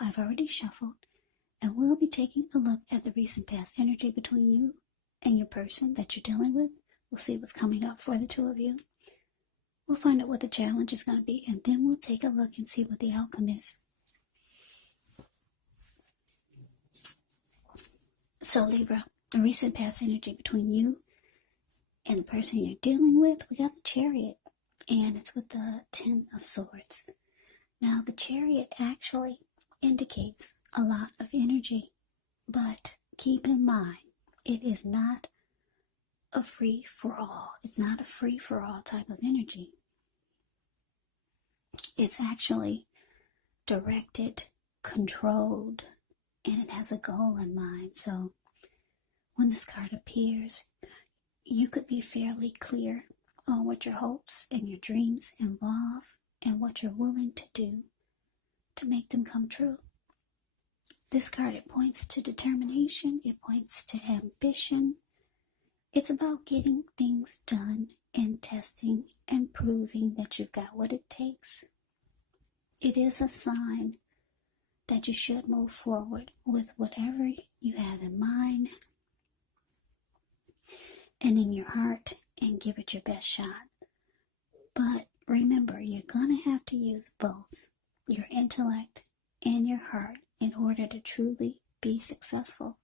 I've already shuffled, and we'll be taking a look at the recent past energy between you and your person that you're dealing with. We'll see what's coming up for the two of you. We'll find out what the challenge is going to be, and then we'll take a look and see what the outcome is. So Libra, the recent past energy between you and the person you're dealing with, we got the Chariot, and it's with the Ten of Swords. Now, the Chariot actually indicates a lot of energy, but keep in mind, it is not a free-for-all. It's not a free-for-all type of energy. It's actually directed, controlled, and it has a goal in mind. So when this card appears, you could be fairly clear on what your hopes and your dreams involve and what you're willing to do to make them come true. This card, it points to determination, it points to ambition. It's about getting things done and testing and proving that you've got what it takes. It is a sign that you should move forward with whatever you have in mind and in your heart and give it your best shot. But remember, you're going to have to use both your intellect and your heart in order to truly be successful.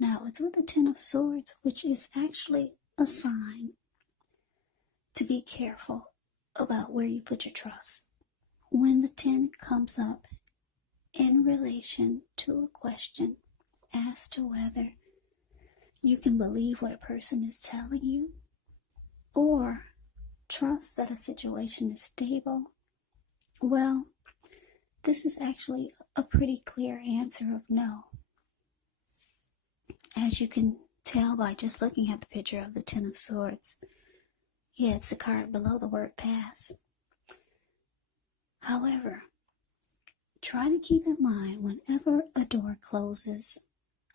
Now, it's with the Ten of Swords, which is actually a sign to be careful about where you put your trust. When the 10 comes up in relation to a question as to whether you can believe what a person is telling you or trust that a situation is stable, well, this is actually a pretty clear answer of no. As you can tell by just looking at the picture of the Ten of Swords, yeah, it's a card below the word pass. However, try to keep in mind whenever a door closes,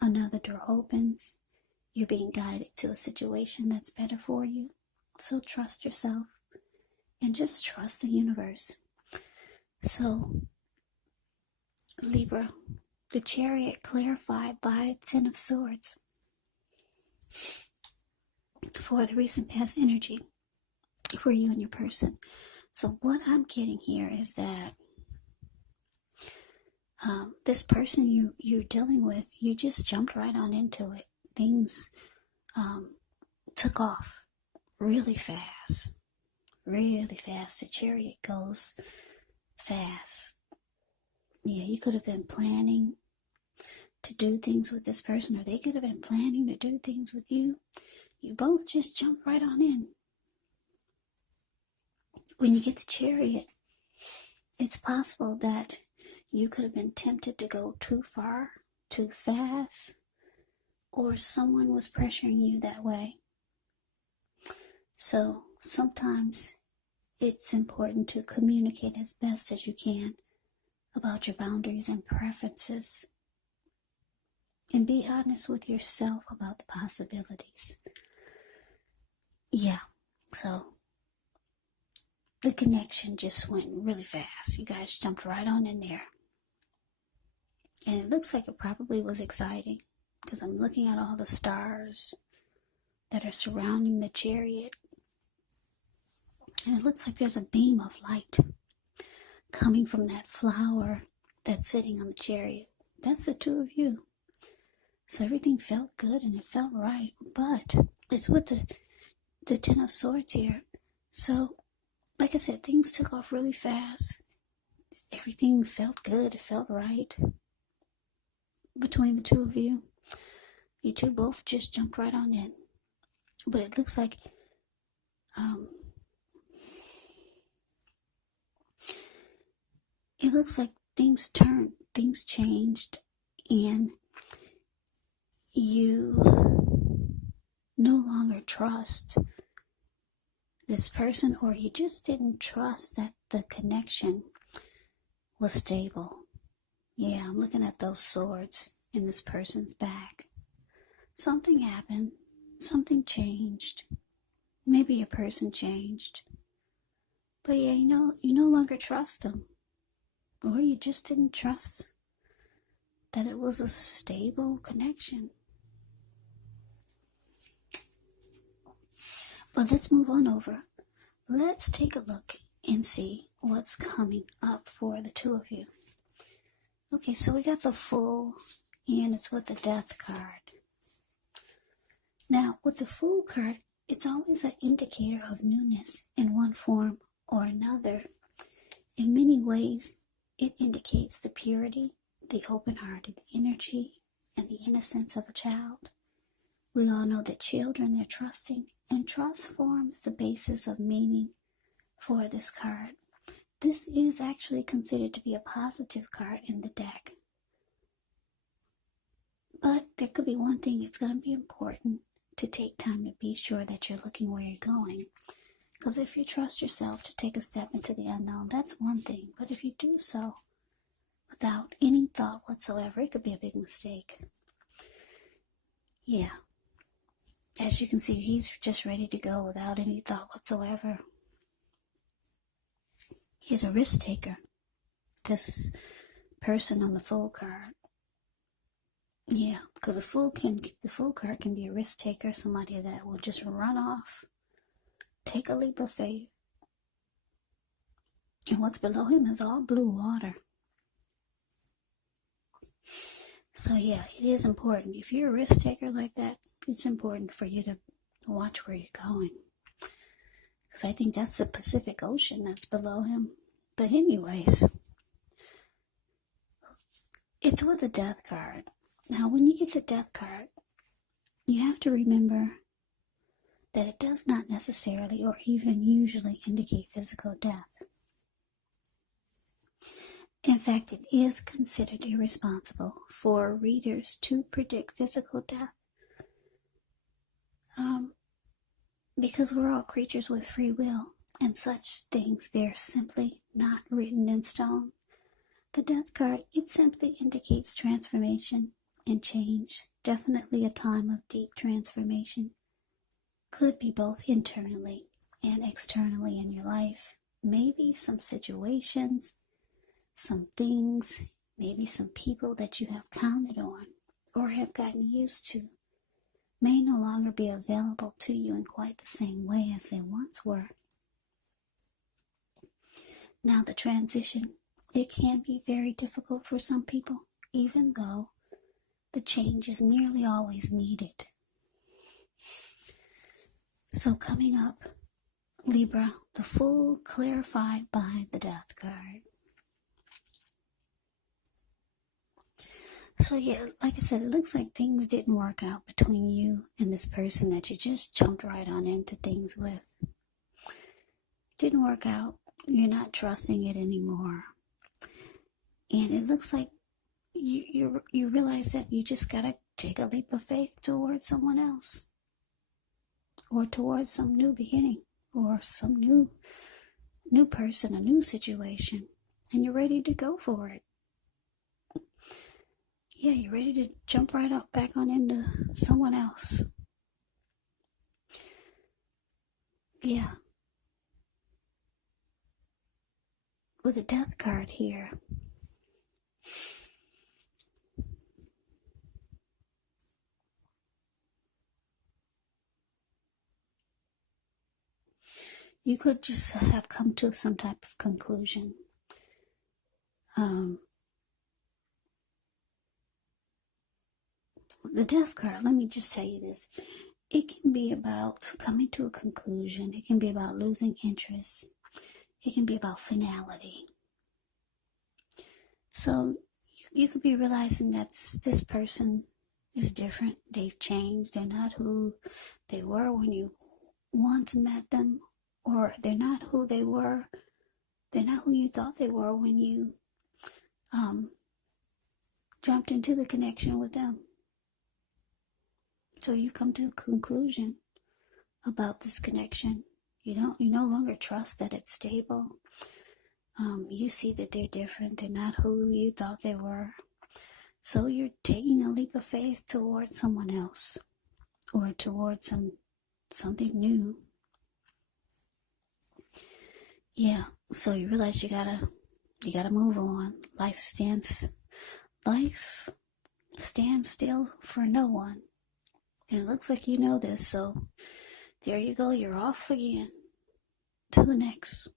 another door opens. You're being guided to a situation that's better for you. So trust yourself and just trust the universe. So, Libra, the Chariot clarified by Ten of Swords for the recent past energy for you and your person. So what I'm getting here is that this person you're dealing with, you just jumped right on into it. Things took off really fast. Really fast. The Chariot goes fast. Yeah, you could have been planning to do things with this person, or they could have been planning to do things with you. You both just jumped right on in. When you get the Chariot, it's possible that you could have been tempted to go too far, too fast, or someone was pressuring you that way. So sometimes it's important to communicate as best as you can about your boundaries and preferences, and be honest with yourself about the possibilities. Yeah, so the connection just went really fast. You guys jumped right on in there. And it looks like it probably was exciting, because I'm looking at all the stars that are surrounding the Chariot. And it looks like there's a beam of light coming from that flower that's sitting on the Chariot. That's the two of you. So everything felt good and it felt right. But it's with the Ten of Swords here. So, like I said, things took off really fast. Everything felt good. It felt right between the two of you. You two both just jumped right on in. But it looks like things turned, things changed, and you no longer trust this person, or you just didn't trust that the connection was stable. Yeah, I'm looking at those swords in this person's back. Something happened. Something changed. Maybe your person changed. But yeah, you no longer trust them. or you just didn't trust that it was a stable connection. But let's move on over. Let's take a look and see what's coming up for the two of you. Okay, so we got the Fool, and it's with the Death card. Now, with the Fool card, it's always an indicator of newness in one form or another. In many ways, it indicates the purity, the open-hearted energy, and the innocence of a child. We all know that children, they're trusting, and trust forms the basis of meaning for this card. This is actually considered to be a positive card in the deck. But there could be one thing, it's going to be important to take time to be sure that you're looking where you're going. Because if you trust yourself to take a step into the unknown, that's one thing. But if you do so without any thought whatsoever, it could be a big mistake. Yeah. As you can see, he's just ready to go without any thought whatsoever. He's a risk taker. This person on the Fool card. Yeah, because the Fool card can be a risk taker, somebody that will just run off, take a leap of faith. And what's below him is all blue water. So yeah, it is important. If you're a risk taker like that, it's important for you to watch where you're going. Because I think that's the Pacific Ocean that's below him. But anyways, it's with the Death card. Now, when you get the Death card, you have to remember that it does not necessarily or even usually indicate physical death. In fact, it is considered irresponsible for readers to predict physical death because we're all creatures with free will, and such things, they're simply not written in stone. The Death card, it simply indicates transformation and change, definitely a time of deep transformation. Could be both internally and externally in your life. Maybe some situations, some things, maybe some people that you have counted on or have gotten used to may no longer be available to you in quite the same way as they once were. Now, the transition, it can be very difficult for some people, even though the change is nearly always needed. So coming up, Libra, the Fool clarified by the Death card. So yeah, like I said, it looks like things didn't work out between you and this person that you just jumped right on into things with. Didn't work out. You're not trusting it anymore. And it looks like you realize that you just gotta take a leap of faith towards someone else. Or towards some new beginning. Or some new person, a new situation. And you're ready to go for it. Yeah, you're ready to jump right up back on into someone else. Yeah. With a Death card here. You could just have come to some type of conclusion. The Death card, let me just tell you this. It can be about coming to a conclusion. It can be about losing interest. It can be about finality. So you could be realizing that this person is different. They've changed. They're not who they were when you once met them, or they're not who they were. They're not who you thought they were when you jumped into the connection with them. So you come to a conclusion about this connection. You no longer trust that it's stable. You see that they're different. They're not who you thought they were. So you're taking a leap of faith towards someone else, or towards something new. Yeah, so you realize you gotta You gotta move on. Life stands still for no one. And it looks like you know this, so there you go. You're off again to the next.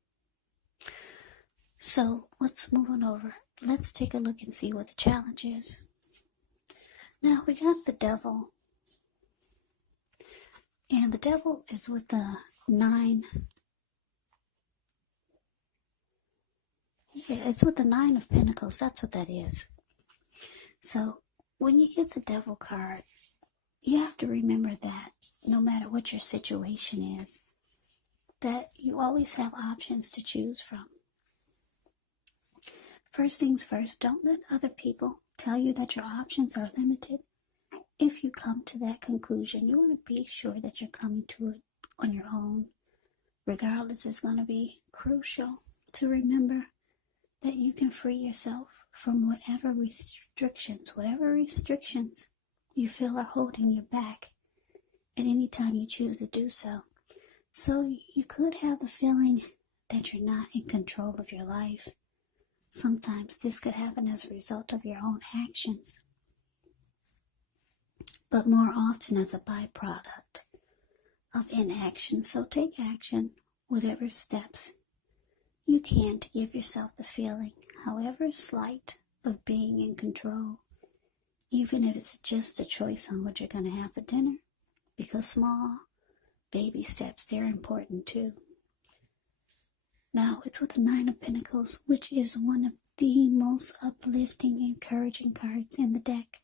So let's move on over. Let's take a look and see what the challenge is. Now we got the devil. And the devil is with the 9. Yeah, it's with the 9 of Pentacles. That's what that is. So when you get the devil card, you have to remember that no matter what your situation is, that you always have options to choose from. First things first, don't let other people tell you that your options are limited. If you come to that conclusion, you want to be sure that you're coming to it on your own. Regardless, it's going to be crucial to remember that you can free yourself from whatever restrictions you feel are holding you back at any time you choose to do so. So you could have the feeling that you're not in control of your life. Sometimes this could happen as a result of your own actions, but more often as a byproduct of inaction. So take action, whatever steps you can to give yourself the feeling, however slight, of being in control, even if it's just a choice on what you're going to have for dinner, because small baby steps, they're important too. Now, it's with the 9 of Pentacles, which is one of the most uplifting, encouraging cards in the deck.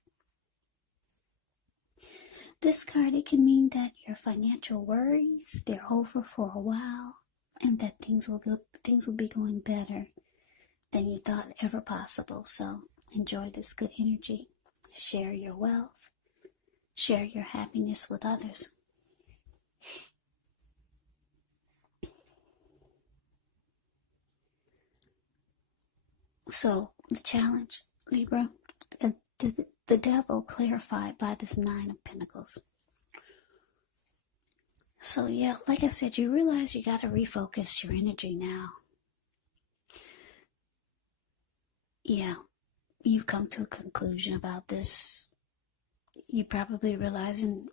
This card, it can mean that your financial worries, they're over for a while, and that things will be going better than you thought ever possible. So enjoy this good energy. Share your wealth. Share your happiness with others. So the challenge, Libra, the devil clarified by this 9 of Pentacles. So yeah, like I said, you realize you got to refocus your energy now. Yeah, you've come to a conclusion about this. You probably realizing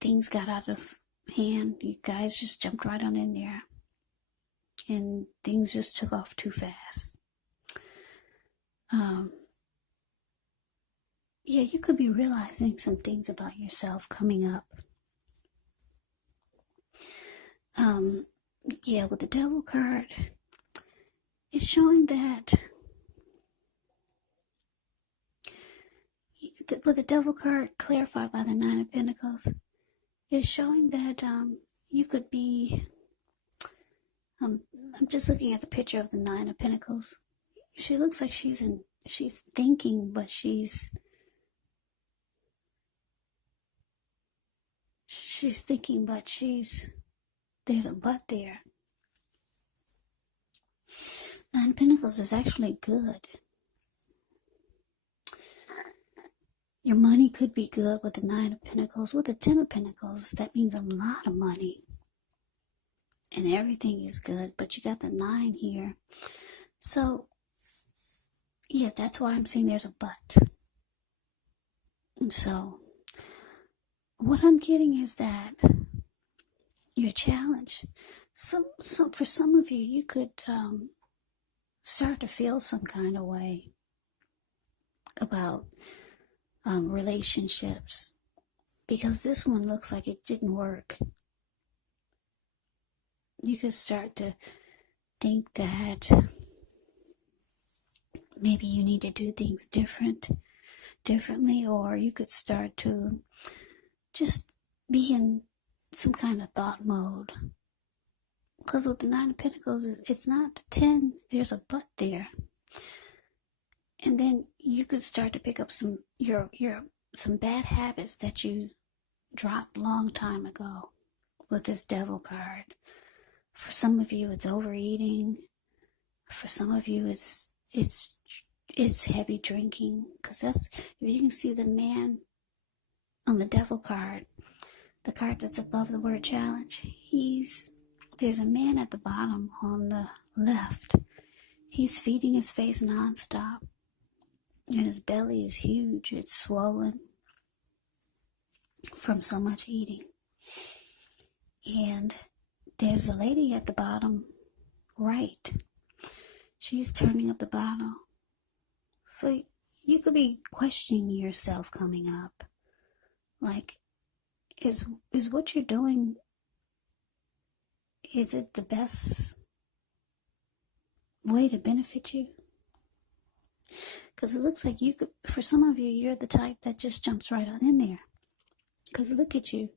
things got out of hand. You guys just jumped right on in there, and things just took off too fast. Yeah, you could be realizing some things about yourself coming up. Yeah, with the devil card, it's showing that with the devil card clarified by the 9 of Pentacles, it's showing that you could be, I'm just looking at the picture of the 9 of Pentacles. She looks like she's thinking, but there's a but there. 9 of Pentacles is actually good. Your money could be good with the 9 of Pentacles. With the 10 of Pentacles, that means a lot of money. And everything is good, but you got the 9 here. So, yeah, that's why I'm saying there's a but. And so, what I'm getting is that your challenge, for some of you, you could start to feel some kind of way about relationships, because this one looks like it didn't work. You could start to think that maybe you need to do things differently, or you could start to just be in some kind of thought mode. Because with the 9 of Pentacles, it's not the 10, there's a but there. And then you could start to pick up some bad habits that you dropped a long time ago with this devil card. For some of you, it's overeating. For some of you, it's heavy drinking. Because that's, if you can see the man on the devil card, the card that's above the word challenge, there's a man at the bottom on the left, He's feeding his face nonstop, and his belly is huge. It's swollen from so much eating. And there's a lady at the bottom right. She's turning up the bottle. So you could be questioning yourself coming up. Like, is what you're doing, is it the best way to benefit you? Because it looks like you could, for some of you, you're the type that just jumps right on in there. Because look at you.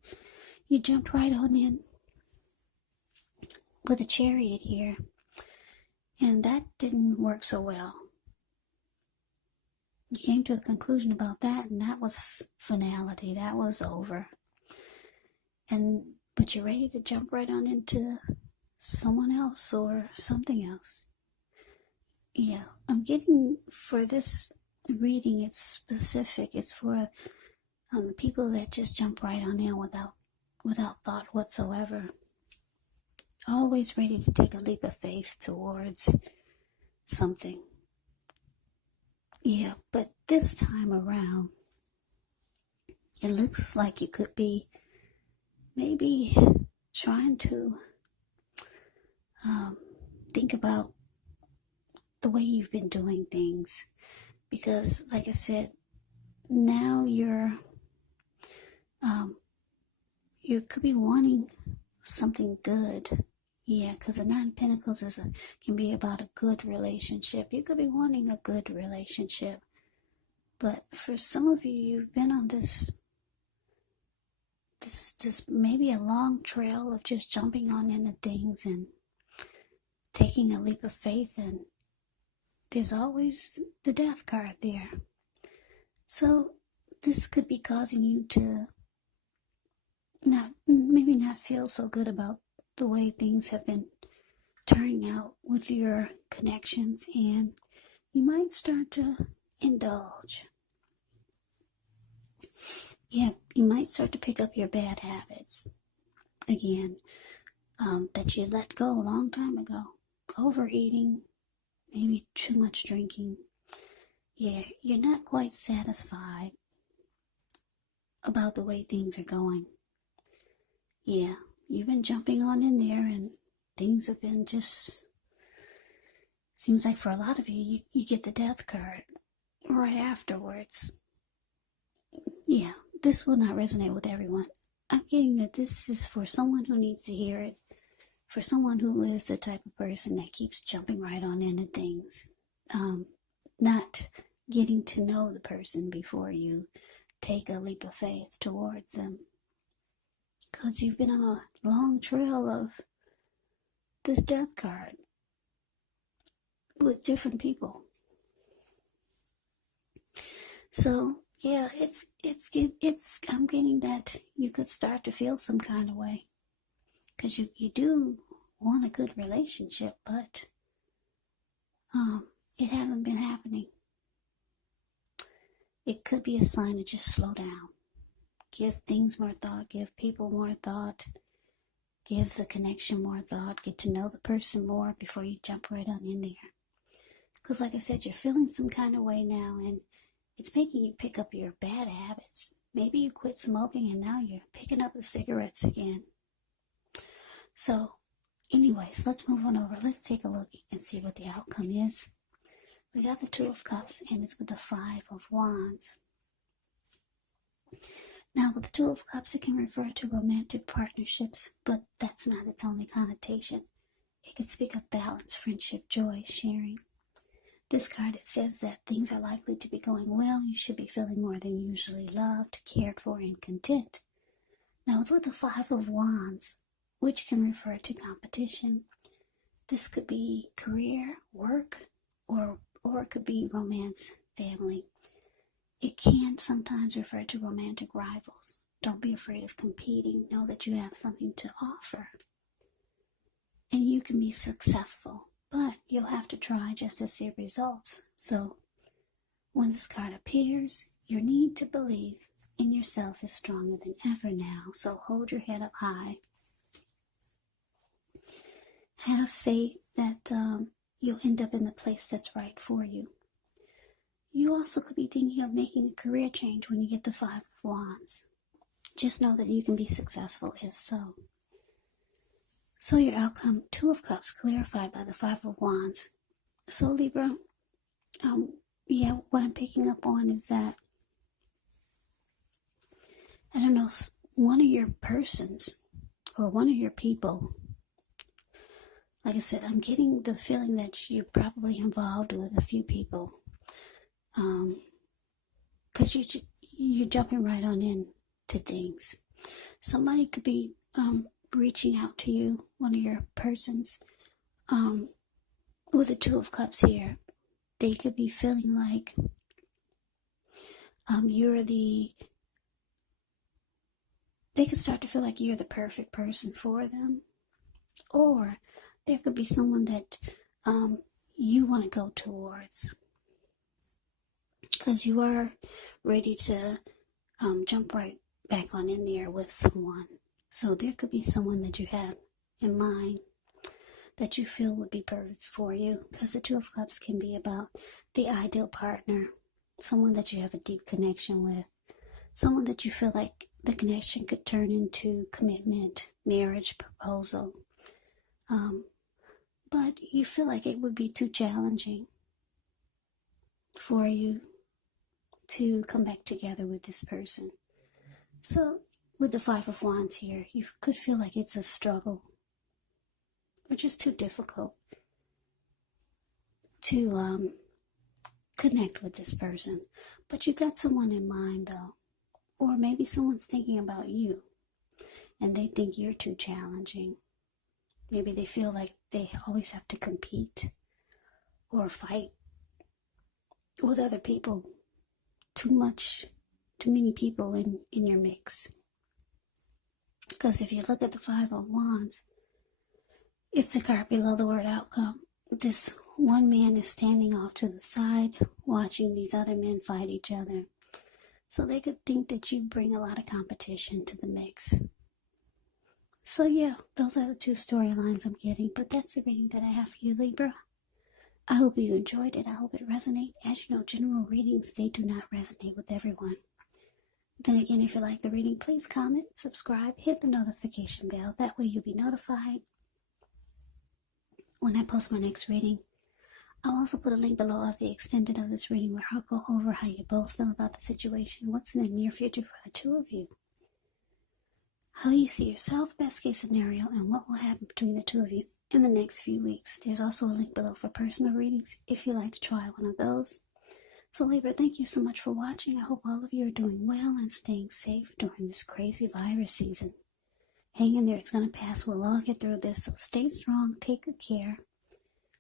You jumped right on in with a chariot here. And that didn't work so well. You came to a conclusion about that, and that was finality. That was over. But you're ready to jump right on into someone else or something else. Yeah, I'm getting, for this reading, it's specific. It's for the people that just jump right on in without thought whatsoever. Always ready to take a leap of faith towards something. Yeah, but this time around, it looks like you could be maybe trying to think about the way you've been doing things. Because, like I said, now you could be wanting something good. Yeah, because the Nine of Pentacles can be about a good relationship. You could be wanting a good relationship. But for some of you, you've been on this maybe a long trail of just jumping on into things and taking a leap of faith, and there's always the death card there. So this could be causing you to maybe not feel so good about the way things have been turning out with your connections, and you might start to indulge. Yeah, you might start to pick up your bad habits again, that you let go a long time ago. Overeating, maybe too much drinking. Yeah, you're not quite satisfied about the way things are going. Yeah, you've been jumping on in there, and things have been just, seems like for a lot of you, you get the death card right afterwards. Yeah, this will not resonate with everyone. I'm getting that this is for someone who needs to hear it, for someone who is the type of person that keeps jumping right on into things, not getting to know the person before you take a leap of faith towards them. Because you've been on a long trail of this death card with different people. So yeah, I'm getting that you could start to feel some kind of way, because you do want a good relationship, but it hasn't been happening. It could be a sign to just slow down, give things more thought, give people more thought, give the connection more thought, get to know the person more before you jump right on in there. Because like I said, you're feeling some kind of way now, and it's making you pick up your bad habits. Maybe you quit smoking and now you're picking up the cigarettes again. So anyways, let's move on over. Let's take a look and see what the outcome is. We got the Two of Cups, and it's with the Five of Wands. Now, with the Two of Cups, it can refer to romantic partnerships, but that's not its only connotation. It can speak of balance, friendship, joy, sharing. This card, it says that things are likely to be going well. You should be feeling more than usually loved, cared for, and content. Now, it's with the Five of Wands, which can refer to competition. This could be career, work, or it could be romance, family. It can sometimes refer to romantic rivals. Don't be afraid of competing. Know that you have something to offer. And you can be successful, but you'll have to try just to see results. So when this card appears, your need to believe in yourself is stronger than ever now. So hold your head up high. Have faith that you'll end up in the place that's right for you. You also could be thinking of making a career change when you get the Five of Wands. Just know that you can be successful if so. So your outcome, Two of Cups, clarified by the Five of Wands. So Libra, what I'm picking up on is that, I don't know, one of your persons or one of your people, like I said, I'm getting the feeling that you're probably involved with a few people. Because you're jumping right on into things. Somebody could be reaching out to you, one of your persons, with the Two of Cups here. They could be feeling like they could start to feel like you're the perfect person for them. Or there could be someone that you want to go towards, because you are ready to jump right back on in there with someone. So there could be someone that you have in mind that you feel would be perfect for you, because the Two of Cups can be about the ideal partner, someone that you have a deep connection with, someone that you feel like the connection could turn into commitment, marriage, proposal. But you feel like it would be too challenging for you to come back together with this person. So with the Five of Wands here, you could feel like it's a struggle, or just too difficult to connect with this person. But you got someone in mind though, or maybe someone's thinking about you and they think you're too challenging. Maybe they feel like they always have to compete or fight with other people. Too many people in your mix. Because if you look at the Five of Wands, it's the card below the word outcome. This one man is standing off to the side, watching these other men fight each other. So they could think that you bring a lot of competition to the mix. So yeah, those are the two storylines I'm getting, but that's the reading that I have for you, Libra. I hope you enjoyed it. I hope it resonated. As you know, general readings, they do not resonate with everyone. Then again, if you like the reading, please comment, subscribe, hit the notification bell. That way you'll be notified when I post my next reading. I'll also put a link below of the extended of this reading where I'll go over how you both feel about the situation, what's in the near future for the two of you, how you see yourself, best case scenario, and what will happen between the two of you in the next few weeks. There's also a link below for personal readings if you'd like to try one of those. So Libra, thank you so much for watching. I hope all of you are doing well and staying safe during this crazy virus season. Hang in there, it's going to pass. We'll all get through this, so stay strong, take good care.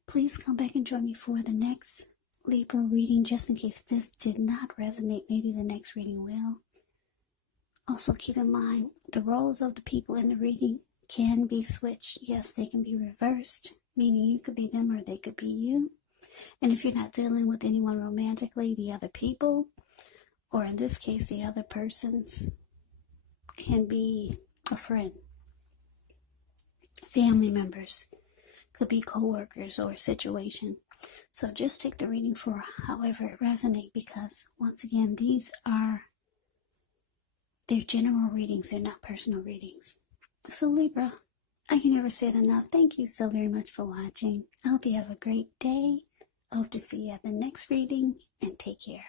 Please come back and join me for the next Libra reading, just in case this did not resonate. Maybe the next reading will. Also keep in mind, the roles of the people in the reading can be switched. Yes, they can be reversed, meaning you could be them or they could be you. And if you're not dealing with anyone romantically, the other people, or in this case, the other persons, can be a friend, family members, could be co-workers or a situation. So just take the reading for however it resonates, because once again, they're general readings, they're not personal readings. So Libra, I can never say it enough. Thank you so very much for watching. I hope you have a great day. I hope to see you at the next reading, and take care.